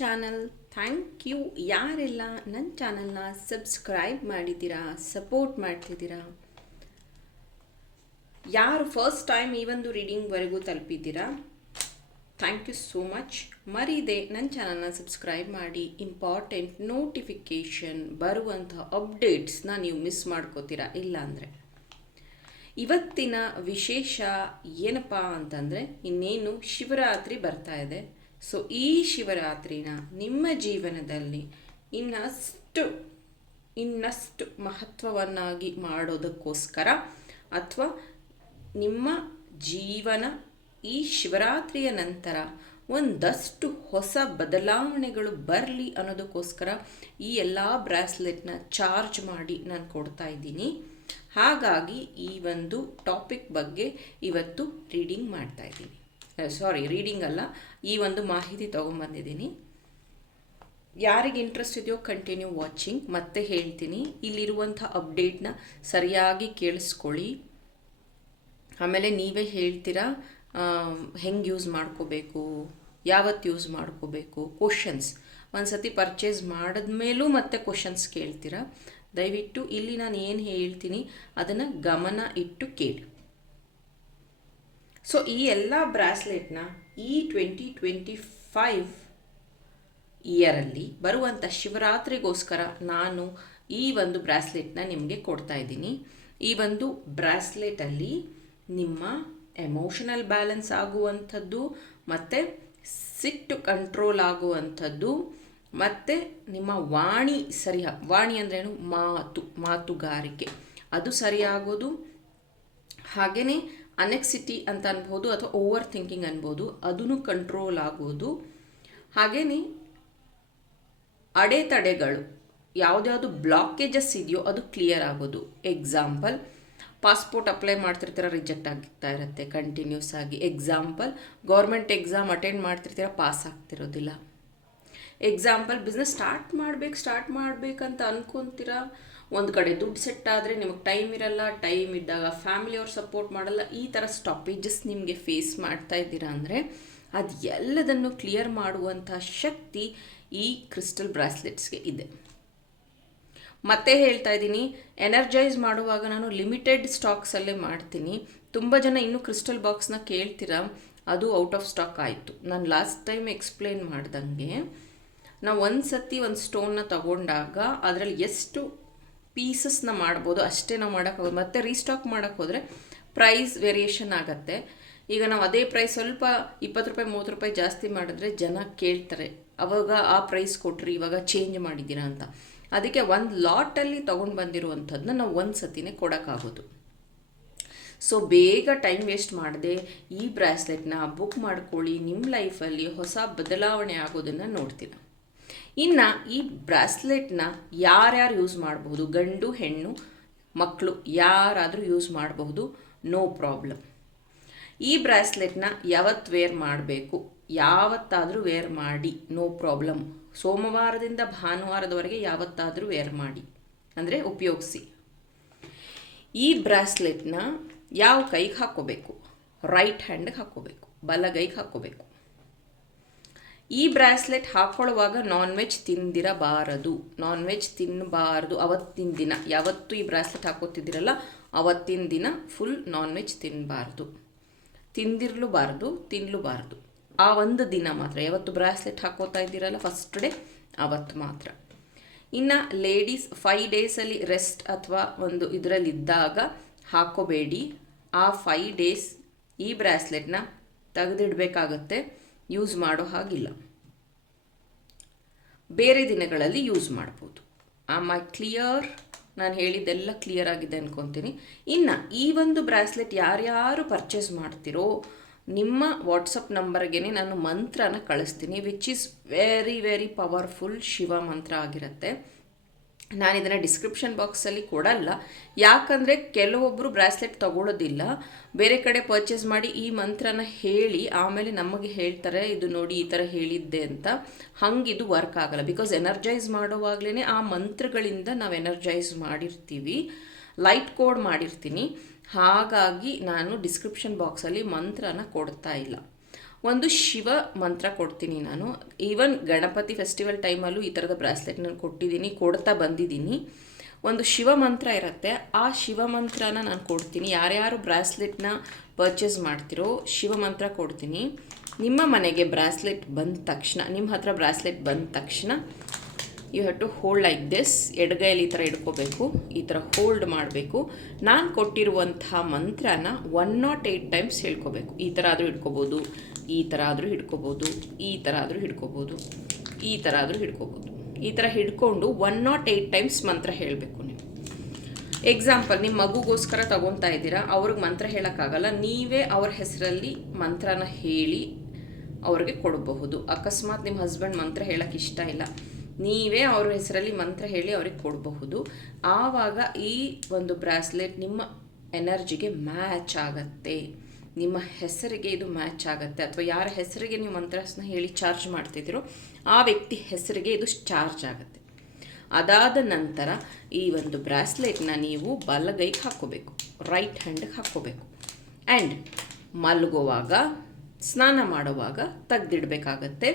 Channel thank you ಯಾರೆಲ್ಲ ನನ್ನ ಚಾನಲ್ನ ಸಬ್ಸ್ಕ್ರೈಬ್ ಮಾಡಿದ್ದೀರಾ ಸಪೋರ್ಟ್ ಮಾಡ್ತಿದ್ದೀರಾ? ಯಾರು ಫಸ್ಟ್ ಟೈಮ್ ಈ ಒಂದು ರೀಡಿಂಗ್ವರೆಗೂ ತಲುಪಿದ್ದೀರಾ? ಥ್ಯಾಂಕ್ ಯು ಸೋ ಮಚ್ ಮರೀದೆ ನನ್ನ ಚಾನಲ್ನ ಸಬ್ಸ್ಕ್ರೈಬ್ ಮಾಡಿ ಇಂಪಾರ್ಟೆಂಟ್ ನೋಟಿಫಿಕೇಷನ್ ಬರುವಂಥ ಅಪ್ಡೇಟ್ಸ್ನ ನೀವು ಮಿಸ್ ಮಾಡ್ಕೋತೀರಾ? ಇಲ್ಲ ಅಂದರೆ. ಇವತ್ತಿನ ವಿಶೇಷ ಏನಪ್ಪ ಅಂತಂದರೆ, ಇನ್ನೇನು ಶಿವರಾತ್ರಿ ಬರ್ತಾ ಇದೆ. ಸೊ ಈ ಶಿವರಾತ್ರಿನ ನಿಮ್ಮ ಜೀವನದಲ್ಲಿ ಇನ್ನಷ್ಟು ಇನ್ನಷ್ಟು ಮಹತ್ವವನ್ನಾಗಿ ಮಾಡೋದಕ್ಕೋಸ್ಕರ ಅಥವಾ ನಿಮ್ಮ ಜೀವನ ಈ ಶಿವರಾತ್ರಿಯ ನಂತರ ಒಂದಷ್ಟು ಹೊಸ ಬದಲಾವಣೆಗಳು ಬರಲಿ ಅನ್ನೋದಕ್ಕೋಸ್ಕರ ಈ ಎಲ್ಲ ಬ್ರಾಸ್ಲೆಟ್ನ ಚಾರ್ಜ್ ಮಾಡಿ ನಾನು ಕೊಡ್ತಾ ಇದ್ದೀನಿ. ಹಾಗಾಗಿ ಈ ಒಂದು ಟಾಪಿಕ್ ಬಗ್ಗೆ ಇವತ್ತು ರೀಡಿಂಗ್ ಮಾಡ್ತಾ ಇದ್ದೀನಿ. ಸಾರಿ ರೀಡಿಂಗ್ ಅಲ್ಲ. ಈ ಒಂದು ಮಾಹಿತಿ ತೊಗೊಂಬಂದಿದ್ದೀನಿ ಯಾರಿಗೆ ಇಂಟ್ರೆಸ್ಟ್ ಇದೆಯೋ ಕಂಟಿನ್ಯೂ ವಾಚಿಂಗ್ ಮತ್ತೆ ಹೇಳ್ತೀನಿ, ಇಲ್ಲಿರುವಂಥ ಅಪ್ಡೇಟ್ನ ಸರಿಯಾಗಿ ಕೇಳಿಸ್ಕೊಳ್ಳಿ. ಆಮೇಲೆ ನೀವೇ ಹೇಳ್ತೀರಾ ಹೆಂಗೆ ಯೂಸ್ ಮಾಡ್ಕೋಬೇಕು ಯಾವತ್ತು ಯೂಸ್ ಮಾಡ್ಕೋಬೇಕು ಕ್ವಶನ್ಸ್ ಒಂದು ಸತಿ ಪರ್ಚೇಸ್ ಮಾಡಿದ್ಮೇಲೂ ಮತ್ತೆ ಕ್ವಶನ್ಸ್ ಕೇಳ್ತೀರಾ. ದಯವಿಟ್ಟು ಇಲ್ಲಿ ನಾನು ಏನು ಹೇಳ್ತೀನಿ, ಅದನ್ನು ಗಮನ ಇಟ್ಟು ಕೇಳಿ. ಸೊ ಈ ಎಲ್ಲ ಬ್ರಾಸ್ಲೆಟ್ನ ಈ ಟ್ವೆಂಟಿ ಟ್ವೆಂಟಿ ಫೈವ್ ಇಯರಲ್ಲಿ ಬರುವಂಥ ಶಿವರಾತ್ರಿಗೋಸ್ಕರ ನಾನು ಈ ಒಂದು ಬ್ರಾಸ್ಲೆಟ್ನ ನಿಮಗೆ ಕೊಡ್ತಾ ಇದ್ದೀನಿ. ಈ ಒಂದು ಬ್ರಾಸ್ಲೆಟಲ್ಲಿ ನಿಮ್ಮ ಎಮೋಷನಲ್ ಬ್ಯಾಲೆನ್ಸ್ ಆಗುವಂಥದ್ದು, ಮತ್ತು ಸಿಟ್ಟು ಕಂಟ್ರೋಲ್ ಆಗುವಂಥದ್ದು, ಮತ್ತು ನಿಮ್ಮ ವಾಣಿ ಸರಿ ವಾಣಿ ಅಂದ್ರೇನು ಮಾತು, ಮಾತುಗಾರಿಕೆ. ಅದು ಸರಿಯಾಗೋದು ಹಾಗೆಯೇ ಅನೆಕ್ಸಿಟಿ ಅಂತ ಅನ್ಬೋದು ಅಥವಾ ಓವರ್ ಥಿಂಕಿಂಗ್ ಅನ್ಬೋದು, ಅದನ್ನು ಕಂಟ್ರೋಲ್ ಆಗೋದು. ಹಾಗೆಯೇ ಅಡೆತಡೆಗಳು, ಯಾವುದ್ಯಾವುದು ಬ್ಲಾಕೇಜಸ್ ಇದೆಯೋ ಅದು ಕ್ಲಿಯರ್ ಆಗೋದು. ಎಕ್ಸಾಂಪಲ್ ಪಾಸ್ಪೋರ್ಟ್ ಅಪ್ಲೈ ಮಾಡ್ತಿರ್ತೀರ ರಿಜೆಕ್ಟ್ ಆಗ್ತಾ ಇರುತ್ತೆ ಕಂಟಿನ್ಯೂಸ್ ಆಗಿ. ಎಕ್ಸಾಂಪಲ್ ಗೌರ್ಮೆಂಟ್ ಎಕ್ಸಾಮ್ ಅಟೆಂಡ್ ಮಾಡ್ತಿರ್ತೀರ ಪಾಸ್ ಆಗ್ತಿರೋದಿಲ್ಲ. ಎಕ್ಸಾಂಪಲ್ ಬಿಸ್ನೆಸ್ ಸ್ಟಾರ್ಟ್ ಮಾಡ್ಬೇಕು ಸ್ಟಾರ್ಟ್ ಮಾಡ್ಬೇಕಂತ ಅನ್ಕೊಂತೀರ? ಒಂದು ಕಡೆ ದುಡ್ಡು ಸೆಟ್ ಆದರೆ ನಿಮಗೆ ಟೈಮ್ ಇರಲ್ಲ ಟೈಮ್ ಇದ್ದಾಗ ಫ್ಯಾಮಿಲಿಯವ್ರು ಸಪೋರ್ಟ್ ಮಾಡಲ್ಲ, ಈ ಥರ ಸ್ಟಾಪೇಜಸ್ ನಿಮಗೆ ಫೇಸ್ ಮಾಡ್ತಾ ಇದ್ದೀರಾ ಅಂದರೆ ಅದು ಎಲ್ಲದನ್ನು ಕ್ಲಿಯರ್ ಮಾಡುವಂಥ ಶಕ್ತಿ ಈ ಕ್ರಿಸ್ಟಲ್ ಬ್ರಾಸ್ಲೆಟ್ಸ್ಗೆ ಇದೆ. ಮತ್ತೆ ಹೇಳ್ತಾ ಇದ್ದೀನಿ ಎನರ್ಜೈಸ್ ಮಾಡುವಾಗ ನಾನು ಲಿಮಿಟೆಡ್ ಸ್ಟಾಕ್ಸಲ್ಲೇ ಮಾಡ್ತೀನಿ. ತುಂಬ ಜನ ಇನ್ನೂ ಕ್ರಿಸ್ಟಲ್ ಬಾಕ್ಸ್ನ ಕೇಳ್ತೀರಾ? ಅದು ಔಟ್ ಆಫ್ ಸ್ಟಾಕ್ ಆಯಿತು. ನಾನು ಲಾಸ್ಟ್ ಟೈಮ್ ಎಕ್ಸ್ಪ್ಲೇನ್ ಮಾಡ್ದಂಗೆ, ನಾವು ಒಂದು ಸತಿ ಒಂದು ಸ್ಟೋನ್ನ ತಗೊಂಡಾಗ ಅದರಲ್ಲಿ ಎಷ್ಟು ಪೀಸಸ್ನ ಮಾಡ್ಬೋದು, ಅಷ್ಟೇ ನಾವು ಮಾಡೋಕ್ಕಾಗೋದು ಮತ್ತೆ ರೀಸ್ಟಾಕ್ ಮಾಡೋಕ್ಕೆ ಹೋದರೆ ಪ್ರೈಸ್ ವೇರಿಯೇಷನ್ ಆಗುತ್ತೆ. ಈಗ ನಾವು ಅದೇ ಪ್ರೈಸ್ ಸ್ವಲ್ಪ ಇಪ್ಪತ್ತು ರೂಪಾಯಿ, ಮೂವತ್ತು ರೂಪಾಯಿ ಜಾಸ್ತಿ ಮಾಡಿದ್ರೆ ಜನ ಕೇಳ್ತಾರೆ, ಅವಾಗ ಆ ಪ್ರೈಸ್ ಕೊಟ್ರಿ, ಇವಾಗ ಚೇಂಜ್ ಮಾಡಿದ್ದೀರಾ ಅಂತ. ಅದಕ್ಕೆ ಒಂದು ಲಾಟಲ್ಲಿ ತೊಗೊಂಡು ಬಂದಿರುವಂಥದ್ದನ್ನ ನಾವು ಒಂದು ಸತಿನೇ ಕೊಡೋಕ್ಕಾಗೋದು. ಸೊ ಬೇಗ ಟೈಮ್ ವೇಸ್ಟ್ ಮಾಡದೆ, ಈ ಬ್ರಾಸ್ಲೆಟ್ನ ಬುಕ್ ಮಾಡ್ಕೊಳ್ಳಿ ನಿಮ್ಮ ಲೈಫಲ್ಲಿ ಹೊಸ ಬದಲಾವಣೆ ಆಗೋದನ್ನು ನೋಡ್ತೀರ. ಇನ್ನು ಈ ಬ್ರಾಸ್ಲೆಟ್ನ ಯಾರ್ಯಾರು ಯೂಸ್ ಮಾಡಬಹುದು? ಗಂಡು, ಹೆಣ್ಣು ಮಕ್ಕಳು ಯಾರಾದರೂ ಯೂಸ್ ಮಾಡಬಹುದು? No problem. ಈ ಬ್ರಾಸ್ಲೆಟ್ನ ಯಾವತ್ತು ವೇರ್ ಮಾಡಬೇಕು? ಯಾವತ್ತಾದರೂ ವೇರ್ ಮಾಡಿ. No problem. ಸೋಮವಾರದಿಂದ ಭಾನುವಾರದವರೆಗೆ ಯಾವತ್ತಾದರೂ ವೇರ್ ಮಾಡಿ. ಅಂದರೆ ಉಪಯೋಗಿಸಿ. ಈ ಬ್ರಾಸ್ಲೆಟ್ನ ಯಾವ ಕೈಗೆ ಹಾಕ್ಕೋಬೇಕು? ರೈಟ್ ಹ್ಯಾಂಡ್ಗೆ ಹಾಕ್ಕೋಬೇಕು. ಬಲಗೈಗೆ ಹಾಕ್ಕೋಬೇಕು. ಈ ಬ್ರಾಸ್ಲೆಟ್ ಹಾಕ್ಕೊಳ್ಳುವಾಗ ನಾನ್ ವೆಜ್ ತಿಂದಿರಬಾರದು. ನಾನ್ ವೆಜ್ ತಿನ್ನಬಾರದು ಅವತ್ತಿನ ದಿನ. ಯಾವತ್ತು ಈ ಬ್ರಾಸ್ಲೆಟ್ ಹಾಕೋತಿದ್ದೀರಲ್ಲ, ಅವತ್ತಿನ ದಿನ ಫುಲ್ ನಾನ್ ವೆಜ್ ತಿನ್ನಬಾರ್ದು ತಿಂದಿರಲೂಬಾರ್ದು ತಿನ್ನಲೂಬಾರ್ದು ಆ ಒಂದು ದಿನ ಮಾತ್ರ. ಯಾವತ್ತು ಬ್ರಾಸ್ಲೆಟ್ ಹಾಕೋತಾ ಇದ್ದೀರಲ್ಲ ಫಸ್ಟ್ ಡೇ ಅವತ್ತು ಮಾತ್ರ. ಇನ್ನು ಲೇಡೀಸ್ ಫೈವ್ ಡೇಸಲ್ಲಿ ರೆಸ್ಟ್ ಅಥವಾ ಒಂದು ಇದರಲ್ಲಿದ್ದಾಗ ಹಾಕೋಬೇಡಿ. ಆ ಫೈವ್ ಡೇಸ್ ಈ ಬ್ರಾಸ್ಲೆಟ್ನ ತೆಗೆದಿಡಬೇಕಾಗತ್ತೆ. ಯೂಸ್ ಮಾಡೋ ಹಾಗಿಲ್ಲ. ಬೇರೆ ದಿನಗಳಲ್ಲಿ ಯೂಸ್ ಮಾಡ್ಬೋದು. ಆಮ್ ಐ ಕ್ಲಿಯರ್ ನಾನು ಹೇಳಿದ್ದೆಲ್ಲ ಕ್ಲಿಯರ್ ಆಗಿದೆ ಅನ್ಕೊತೀನಿ. ಇನ್ನು ಈ ಒಂದು ಬ್ರಾಸ್ಲೆಟ್ ಯಾರ್ಯಾರು ಪರ್ಚೇಸ್ ಮಾಡ್ತಿರೋ, ನಿಮ್ಮ ವಾಟ್ಸಪ್ ನಂಬರ್ಗೆ ನಾನು ಮಂತ್ರನ ಕಳಿಸ್ತೀನಿ which is very very powerful Shiva mantra ಆಗಿರುತ್ತೆ. ನಾನು ಇದನ್ನು ಡಿಸ್ಕ್ರಿಪ್ಷನ್ ಬಾಕ್ಸಲ್ಲಿ ಕೊಡಲ್ಲ. ಯಾಕಂದರೆ ಕೆಲವೊಬ್ಬರು ಬ್ರಾಸ್ಲೆಟ್ ತಗೊಳ್ಳೋದಿಲ್ಲ ಬೇರೆ ಕಡೆ ಪರ್ಚೇಸ್ ಮಾಡಿ ಈ ಮಂತ್ರನ ಹೇಳಿ ಆಮೇಲೆ ನಮಗೆ ಹೇಳ್ತಾರೆ, ಇದು ನೋಡಿ ಈ ಥರ ಹೇಳಿದ್ದೆ ಅಂತ. ಹಂಗಿದು ವರ್ಕ್ ಆಗಲ್ಲ. ಬಿಕಾಸ್ ಎನರ್ಜೈಸ್ ಮಾಡುವಾಗಲೇ ಆ ಮಂತ್ರಗಳಿಂದ ನಾವು ಎನರ್ಜೈಸ್ ಮಾಡಿರ್ತೀವಿ. ಲೈಟ್ ಕೋಡ್ ಮಾಡಿರ್ತೀನಿ. ಹಾಗಾಗಿ ನಾನು ಡಿಸ್ಕ್ರಿಪ್ಷನ್ ಬಾಕ್ಸಲ್ಲಿ ಮಂತ್ರನ ಕೊಡ್ತಾ ಇಲ್ಲ. ಒಂದು ಶಿವ ಮಂತ್ರ ಕೊಡ್ತೀನಿ ನಾನು. ಈವನ್ ಗಣಪತಿ ಫೆಸ್ಟಿವಲ್ ಟೈಮಲ್ಲೂ ಈ ಥರದ ಬ್ರಾಸ್ಲೆಟ್ ನಾನು ಕೊಟ್ಟಿದ್ದೀನಿ, ಕೊಡ್ತಾ ಬಂದಿದ್ದೀನಿ. ಒಂದು ಶಿವ ಮಂತ್ರ ಇರುತ್ತೆ, ಆ ಶಿವ ಮಂತ್ರನ ನಾನು ಕೊಡ್ತೀನಿ. ಯಾರ್ಯಾರು ಬ್ರಾಸ್ಲೆಟ್ನ ಪರ್ಚೇಸ್ ಮಾಡ್ತಿರೋ, ಶಿವ ಮಂತ್ರ ಕೊಡ್ತೀನಿ. ನಿಮ್ಮ ಮನೆಗೆ ಬ್ರಾಸ್ಲೆಟ್ ಬಂದ ತಕ್ಷಣ, ನಿಮ್ಮ ಹತ್ರ ಬ್ರಾಸ್ಲೆಟ್ ಬಂದ ತಕ್ಷಣ you have to hold like this ಎಡಗೈಯಲ್ಲಿ ಈ ಥರ ಇಡ್ಕೋಬೇಕು, ಈ ಥರ ಹೋಲ್ಡ್ ಮಾಡಬೇಕು. ನಾನು ಕೊಟ್ಟಿರುವಂತಹ ಮಂತ್ರನ ಒನ್ ನಾಟ್ ಏಯ್ಟ್ ಟೈಮ್ಸ್ ಹೇಳ್ಕೋಬೇಕು. ಈ ಥರ ಆದರೂ ಹಿಡ್ಕೋಬೋದು ಈ ಥರ ಆದರೂ ಹಿಡ್ಕೋಬೋದು, ಈ ಥರ ಆದರೂ ಹಿಡ್ಕೋಬೋದು, ಈ ಥರ ಆದರೂ ಹಿಡ್ಕೋಬೋದು. ಈ ಥರ ಹಿಡ್ಕೊಂಡು ಒನ್ ನಾಟ್ ಏಯ್ಟ್ ಟೈಮ್ಸ್ ಮಂತ್ರ ಹೇಳಬೇಕು ನೀವು. ಎಕ್ಸಾಂಪಲ್ ನಿಮ್ಮ ಮಗುಗೋಸ್ಕರ ತಗೊತಾ ಇದ್ದೀರಾ, ಅವ್ರಿಗೆ ಮಂತ್ರ ಹೇಳೋಕ್ಕಾಗಲ್ಲ, ನೀವೇ ಅವ್ರ ಹೆಸರಲ್ಲಿ ಮಂತ್ರನ ಹೇಳಿ ಅವ್ರಿಗೆ ಕೊಡಬಹುದು. ಅಕಸ್ಮಾತ್ ನಿಮ್ಮ ಹಸ್ಬೆಂಡ್ ಮಂತ್ರ ಹೇಳೋಕ್ಕೆ ಇಷ್ಟ ಇಲ್ಲ, ನೀವೇ ಅವ್ರ ಹೆಸರಲ್ಲಿ ಮಂತ್ರ ಹೇಳಿ ಅವ್ರಿಗೆ ಕೊಡಬಹುದು. ಆವಾಗ ಈ ಒಂದು ಬ್ರಾಸ್ಲೆಟ್ ನಿಮ್ಮ ಎನರ್ಜಿಗೆ ಮ್ಯಾಚ್ ಆಗತ್ತೆ. ನಿಮ್ಮ ಹೆಸರಿಗೆ ಇದು ಮ್ಯಾಚ್ ಆಗುತ್ತೆ. ಅಥವಾ ಯಾರ ಹೆಸರಿಗೆ ನೀವು ಮಂತ್ರಾಸನ ಹೇಳಿ ಚಾರ್ಜ್ ಮಾಡ್ತಿದ್ದೀರೋ, ಆ ವ್ಯಕ್ತಿ ಹೆಸರಿಗೆ ಇದು ಚಾರ್ಜ್ ಆಗುತ್ತೆ. ಅದಾದ ನಂತರ ಈ ಒಂದು ಬ್ರಾಸ್ಲೆಟ್ನ ನೀವು ಬಲಗೈಗೆ ಹಾಕ್ಕೋಬೇಕು. ರೈಟ್ ಹ್ಯಾಂಡ್ಗೆ ಹಾಕ್ಕೋಬೇಕು. ಆ್ಯಂಡ್ ಮಲಗುವಾಗ, ಸ್ನಾನ ಮಾಡುವಾಗ ತೆಗ್ದಿಡಬೇಕಾಗತ್ತೆ.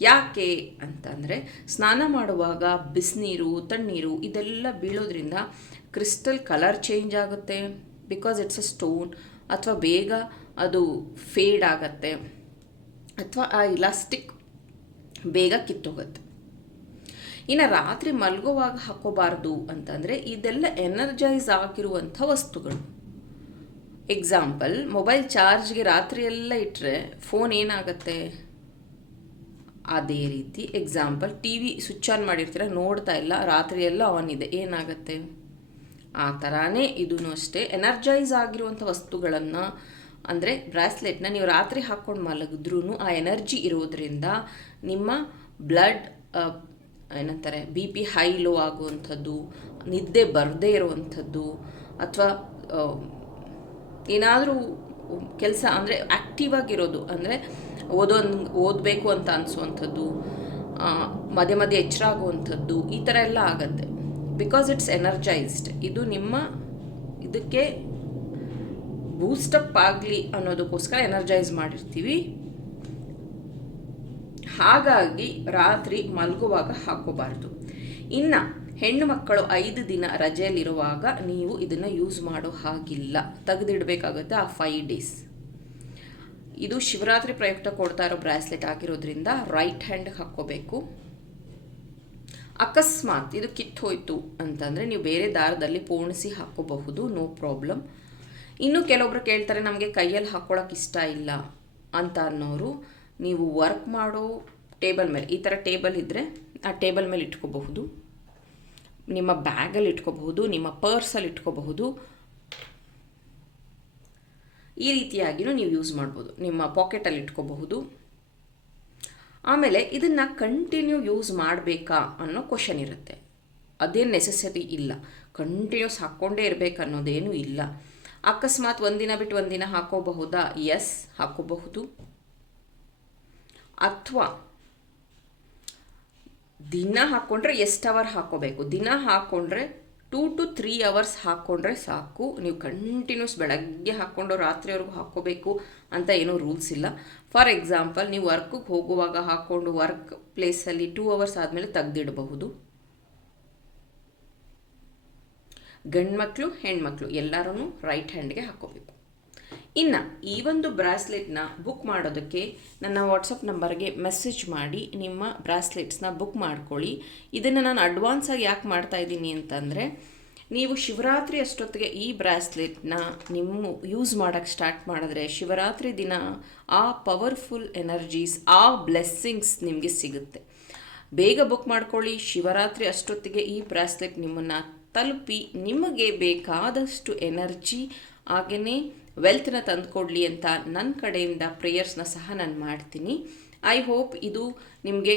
ಯಾಕೆ ಅಂತಂದರೆ, ಸ್ನಾನ ಮಾಡುವಾಗ ಬಿಸಿನೀರು, ತಣ್ಣೀರು ಇದೆಲ್ಲ ಬೀಳೋದ್ರಿಂದ ಕ್ರಿಸ್ಟಲ್ ಕಲರ್ ಚೇಂಜ್ ಆಗುತ್ತೆ. ಬಿಕಾಸ್ ಇಟ್ಸ್ ಅ ಸ್ಟೋನ್ ಅಥವಾ ಬೇಗ ಅದು ಫೇಡ್ ಆಗತ್ತೆ ಅಥವಾ ಆ ಇಲಾಸ್ಟಿಕ್ ಬೇಗ ಕಿತ್ತೋಗುತ್ತೆ. ಇನ್ನು ರಾತ್ರಿ ಮಲಗುವಾಗ ಹಾಕೋಬಾರ್ದು ಅಂತಂದರೆ ಇದೆಲ್ಲ ಎನರ್ಜೈಸ್ ಆಗಿರುವಂಥ ವಸ್ತುಗಳು. ಎಕ್ಸಾಂಪಲ್ ಮೊಬೈಲ್ ಚಾರ್ಜ್ಗೆ ರಾತ್ರಿ ಎಲ್ಲ ಇಟ್ಟರೆ ಫೋನ್ ಏನಾಗತ್ತೆ? ಅದೇ ರೀತಿ example T V switch on ಮಾಡಿರ್ತೀರ? ನೋಡ್ತಾ ಇಲ್ಲ, ರಾತ್ರಿ ಎಲ್ಲ ಆನ್ ಇದೆ, ಏನಾಗುತ್ತೆ? ಆ ಥರನೇ ಇದೂ ಅಷ್ಟೇ. ಎನರ್ಜೈಸ್ ಆಗಿರುವಂಥ ವಸ್ತುಗಳನ್ನು ಅಂದರೆ ಬ್ರಾಸ್ಲೆಟ್ನ ನೀವು ರಾತ್ರಿ ಹಾಕ್ಕೊಂಡು ಮಲಗಿದ್ರೂ ಆ ಎನರ್ಜಿ ಇರೋದ್ರಿಂದ ನಿಮ್ಮ ಬ್ಲಡ್ ಏನಂತಾರೆ, ಬಿ ಪಿ ಹೈ ಲೋ ಆಗುವಂಥದ್ದು, ನಿದ್ದೆ ಬರದೇ ಇರುವಂಥದ್ದು, ಅಥವಾ ಏನಾದರೂ ಕೆಲಸ ಅಂದರೆ ಆ್ಯಕ್ಟಿವ್ ಆಗಿರೋದು, ಅಂದರೆ ಓದೋನ್, ಓದಬೇಕು ಅಂತ ಅನಿಸುವಂಥದ್ದು ಮಧ್ಯ ಮಧ್ಯೆ ಎಚ್ಚರ ಆಗುವಂಥದ್ದು, ಈ ಥರ ಎಲ್ಲ ಆಗತ್ತೆ. ಬಿಕಾಸ್ ಇಟ್ಸ್ ಎನರ್ಜೈಸ್ಡ್ ಇದು ನಿಮ್ಮ, ಇದಕ್ಕೆ ಬೂಸ್ಟಪ್ ಆಗಲಿ ಅನ್ನೋದಕ್ಕೋಸ್ಕರ ಎನರ್ಜೈಸ್ ಮಾಡಿರ್ತೀವಿ. ಹಾಗಾಗಿ ರಾತ್ರಿ ಮಲಗುವಾಗ ಹಾಕೋಬಾರ್ದು ಇನ್ನು ಹೆಣ್ಣು ಮಕ್ಕಳು ಐದು ದಿನ ರಜೆಯಲ್ಲಿರುವಾಗ ನೀವು ಇದನ್ನು ಯೂಸ್ ಮಾಡೋ ಹಾಗಿಲ್ಲ. ತೆಗೆದಿಡಬೇಕಾಗುತ್ತೆ ಆ ಫೈವ್ ಡೇಸ್ ಇದು ಶಿವರಾತ್ರಿ ಪ್ರಯುಕ್ತ ಕೊಡ್ತಾ ಇರೋ ಬ್ರಾಸ್ಲೆಟ್ ಆಗಿರೋದ್ರಿಂದ ರೈಟ್ ಹ್ಯಾಂಡ್ ಹಾಕ್ಕೋಬೇಕು. ಅಕಸ್ಮಾತ್ ಇದು ಕಿತ್ತೋಯ್ತು ಅಂತಂದರೆ ನೀವು ಬೇರೆ ದಾರದಲ್ಲಿ ಪೋಣಿಸಿ ಹಾಕೋಬಹುದು ನೋ ಪ್ರಾಬ್ಲಮ್ ಇನ್ನು ಕೆಲವೊಬ್ರು ಕೇಳ್ತಾರೆ, ನಮಗೆ ಕೈಯಲ್ಲಿ ಹಾಕ್ಕೊಳಕ್ಕೆ ಇಷ್ಟ ಇಲ್ಲ ಅಂತ ಅನ್ನೋರು, ನೀವು ವರ್ಕ್ ಮಾಡೋ ಟೇಬಲ್ ಮೇಲೆ, ಈ ಥರ ಟೇಬಲ್ ಇದ್ದರೆ ಆ ಟೇಬಲ್ ಮೇಲೆ ಇಟ್ಕೋಬಹುದು. ನಿಮ್ಮ ಬ್ಯಾಗಲ್ಲಿ ಇಟ್ಕೋಬಹುದು, ನಿಮ್ಮ ಪರ್ಸಲ್ಲಿ ಇಟ್ಕೋಬಹುದು. ಈ ರೀತಿಯಾಗಿಯೂ ನೀವು ಯೂಸ್ ಮಾಡ್ಬೋದು. ನಿಮ್ಮ ಪಾಕೆಟಲ್ಲಿ ಇಟ್ಕೋಬಹುದು. ಆಮೇಲೆ ಇದನ್ನು ಕಂಟಿನ್ಯೂ ಯೂಸ್ ಮಾಡಬೇಕಾ ಅನ್ನೋ ಕ್ವಶನ್ ಇರುತ್ತೆ. ಅದೇನು ನೆಸೆಸರಿ ಇಲ್ಲ. ಕಂಟಿನ್ಯೂಸ್ ಹಾಕ್ಕೊಂಡೇ ಇರಬೇಕು ಅನ್ನೋದೇನೂ ಇಲ್ಲ. ಅಕಸ್ಮಾತ್ ಒಂದಿನ ಬಿಟ್ಟು ಒಂದಿನ ಹಾಕೋಬಹುದಾ? ಎಸ್ ಹಾಕೋಬಹುದು. ಅಥವಾ ದಿನ ಹಾಕ್ಕೊಂಡ್ರೆ ಎಷ್ಟು ಅವರ್ ಹಾಕೋಬೇಕು? ದಿನ ಹಾಕ್ಕೊಂಡ್ರೆ ಟೂ ಟು ತ್ರೀ ಅವರ್ಸ್ ಹಾಕ್ಕೊಂಡ್ರೆ ಸಾಕು. ನೀವು ಕಂಟಿನ್ಯೂಸ್ ಬೆಳಗ್ಗೆ ಹಾಕ್ಕೊಂಡು ರಾತ್ರಿವರೆಗೂ ಹಾಕ್ಕೋಬೇಕು ಅಂತ ಏನೂ ರೂಲ್ಸ್ ಇಲ್ಲ. ಫಾರ್ ಎಕ್ಸಾಂಪಲ್ ನೀವು ವರ್ಕಿಗೆ ಹೋಗುವಾಗ ಹಾಕ್ಕೊಂಡು ವರ್ಕ್ ಪ್ಲೇಸಲ್ಲಿ ಟೂ ಅವರ್ಸ್ ಆದಮೇಲೆ ತೆಗ್ದಿಡಬಹುದು. ಗಂಡ್ಮಕ್ಳು, ಹೆಣ್ಮಕ್ಳು ಎಲ್ಲರೂ ರೈಟ್ ಹ್ಯಾಂಡ್ಗೆ ಹಾಕೋಬೇಕು ಇನ್ನು ಈ ಒಂದು ಬ್ರಾಸ್ಲೆಟ್ನ ಬುಕ್ ಮಾಡೋದಕ್ಕೆ ನನ್ನ ವಾಟ್ಸಪ್ ನಂಬರ್ಗೆ ಮೆಸೇಜ್ ಮಾಡಿ, ನಿಮ್ಮ ಬ್ರಾಸ್ಲೆಟ್ಸ್ನ ಬುಕ್ ಮಾಡ್ಕೊಳ್ಳಿ. ಇದನ್ನು ನಾನು ಅಡ್ವಾನ್ಸಾಗಿ ಯಾಕೆ ಮಾಡ್ತಾ ಇದ್ದೀನಿ ಅಂತಂದರೆ, ನೀವು ಶಿವರಾತ್ರಿ ಅಷ್ಟೊತ್ತಿಗೆ ಈ ಬ್ರಾಸ್ಲೆಟ್ನ ನಿಮ್ಮ ಯೂಸ್ ಮಾಡೋಕ್ಕೆ ಸ್ಟಾರ್ಟ್ ಮಾಡಿದ್ರೆ ಶಿವರಾತ್ರಿ ದಿನ ಆ ಪವರ್ಫುಲ್ ಎನರ್ಜೀಸ್ ಆ ಬ್ಲೆಸ್ಸಿಂಗ್ಸ್ ನಿಮಗೆ ಸಿಗುತ್ತೆ. ಬೇಗ ಬುಕ್ ಮಾಡ್ಕೊಳ್ಳಿ. ಶಿವರಾತ್ರಿ ಅಷ್ಟೊತ್ತಿಗೆ ಈ ಬ್ರಾಸ್ಲೆಟ್ ನಿಮ್ಮನ್ನು ತಲುಪಿ ನಿಮಗೆ ಬೇಕಾದಷ್ಟು ಎನರ್ಜಿ ಹಾಗೆಯೇ ವೆಲ್ತ್ನ ತಂದುಕೊಡ್ಲಿ ಅಂತ ನನ್ನ ಕಡೆಯಿಂದ ಪ್ರೇಯರ್ಸ್ನ ಸಹ ನಾನು ಮಾಡ್ತೀನಿ. ಐ ಹೋಪ್ ಇದು ನಿಮಗೆ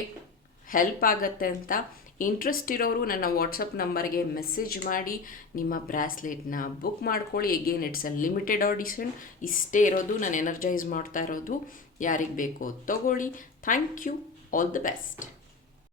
ಹೆಲ್ಪ್ ಆಗತ್ತೆ ಅಂತ. ಇಂಟ್ರೆಸ್ಟ್ ಇರೋರು ನನ್ನ ವಾಟ್ಸಪ್ ನಂಬರ್ಗೆ ಮೆಸೇಜ್ ಮಾಡಿ, ನಿಮ್ಮ ಬ್ರಾಸ್ಲೆಟ್ನ ಬುಕ್ ಮಾಡ್ಕೊಳ್ಳಿ. Again it's a limited edition ಇಷ್ಟೇ ಇರೋದು, ನಾನು ಎನರ್ಜೈಸ್ ಮಾಡ್ತಾ ಇರೋದು. ಯಾರಿಗೆ ಬೇಕೋ ತಗೊಳ್ಳಿ. Thank you all the best